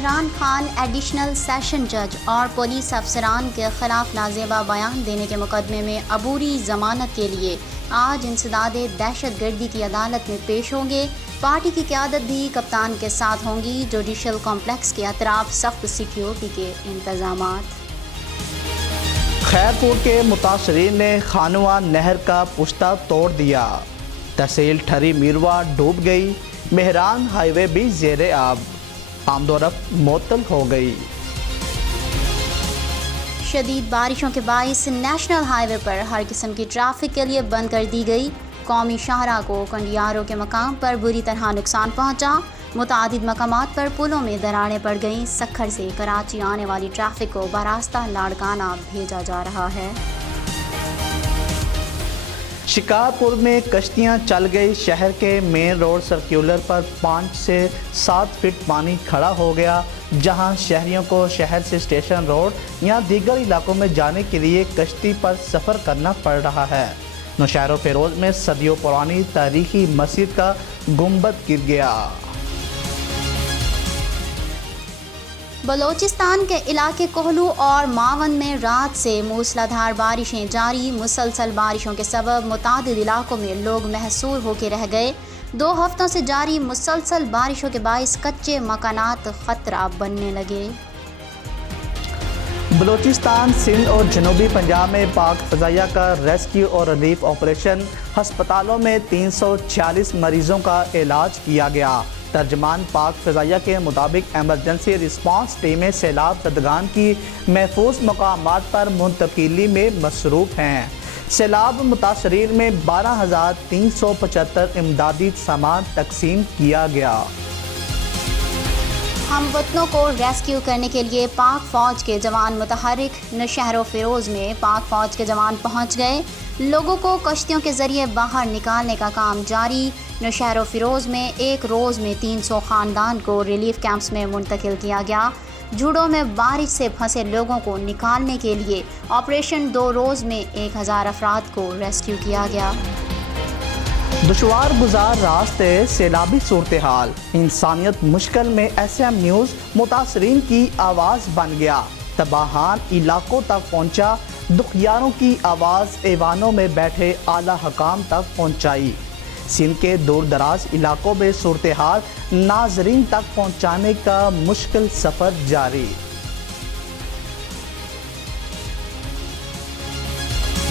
Imran Khan additional session جج اور police افسران کے خلاف نازیبا بیان دینے کے مقدمے میں عبوری ضمانت کے لیے آج انسداد دہشت گردی کی عدالت میں پیش ہوں گے۔ پارٹی کی قیادت بھی کپتان کے ساتھ ہوں گی۔ جوڈیشل کمپلیکس کے اطراف سخت سیکیورٹی کے انتظامات۔ خیرپور کے متاثرین نے خانواں نہر کا پشتہ توڑ دیا۔ تحصیل ٹھری میروا ڈوب گئی۔ مہران ہائی وے بھی زیر آب، آمد و رفت معطل ہو گئی۔ شدید بارشوں کے باعث نیشنل ہائی وے پر ہر قسم کی ٹریفک کے لیے بند کر دی گئی۔ قومی شاہراہ کو کنڈیاروں کے مقام پر بری طرح نقصان پہنچا۔ متعدد مقامات پر پلوں میں دراڑیں پڑ گئیں۔ سکھر سے کراچی آنے والی ٹریفک کو براستہ لاڑکانہ بھیجا جا رہا ہے۔ شکارپور میں کشتیاں چل گئی۔ شہر کے مین روڈ سرکولر پر 5 سے 7 فٹ پانی کھڑا ہو گیا، جہاں شہریوں کو شہر سے اسٹیشن روڈ یا دیگر علاقوں میں جانے کے لیے کشتی پر سفر کرنا پڑ رہا ہے۔ نوشہر و فیروز میں صدیوں پرانی تاریخی مسجد کا گنبد گر گیا۔ بلوچستان کے علاقے کوہلو اور ماون میں رات سے موسلادھار بارشیں جاری۔ مسلسل بارشوں کے سبب متعدد علاقوں میں لوگ محصور ہو کے رہ گئے۔ 2 ہفتوں سے جاری مسلسل بارشوں کے باعث کچے مکانات خطرہ بننے لگے۔ بلوچستان، سندھ اور جنوبی پنجاب میں پاک فضائیہ کا ریسکیو اور ریلیف آپریشن۔ ہسپتالوں میں 346 مریضوں کا علاج کیا گیا۔ ترجمان پاک فضائیہ کے مطابق ایمرجنسی رسپانس ٹیمیں سیلاب زدگان کی محفوظ مقامات پر منتقلی میں مصروف ہیں۔ سیلاب متاثرین میں 12,375 امدادی سامان تقسیم کیا گیا۔ ہم وطنوں کو ریسکیو کرنے کے لیے پاک فوج کے جوان متحرک۔ نوشہر و فیروز میں پاک فوج کے جوان پہنچ گئے۔ لوگوں کو کشتیوں کے ذریعے باہر نکالنے کا کام جاری۔ نوشہر و فیروز میں ایک روز میں 300 خاندان کو ریلیف کیمپس میں منتقل کیا گیا۔ جھوڑوں میں بارش سے پھنسے لوگوں کو نکالنے کے لیے آپریشن 2 روز میں 1000 افراد کو ریسکیو کیا گیا۔ دشوار گزار راستے، سیلابی صورتحال، انسانیت مشکل میں ایس ایم نیوز متاثرین کی آواز بن گیا۔ تباہان علاقوں تک پہنچا۔ دکھیاروں کی آواز ایوانوں میں بیٹھے اعلیٰ حکام تک پہنچائی۔ سندھ کے دور دراز علاقوں میں صورتحال ناظرین تک پہنچانے کا مشکل سفر جاری۔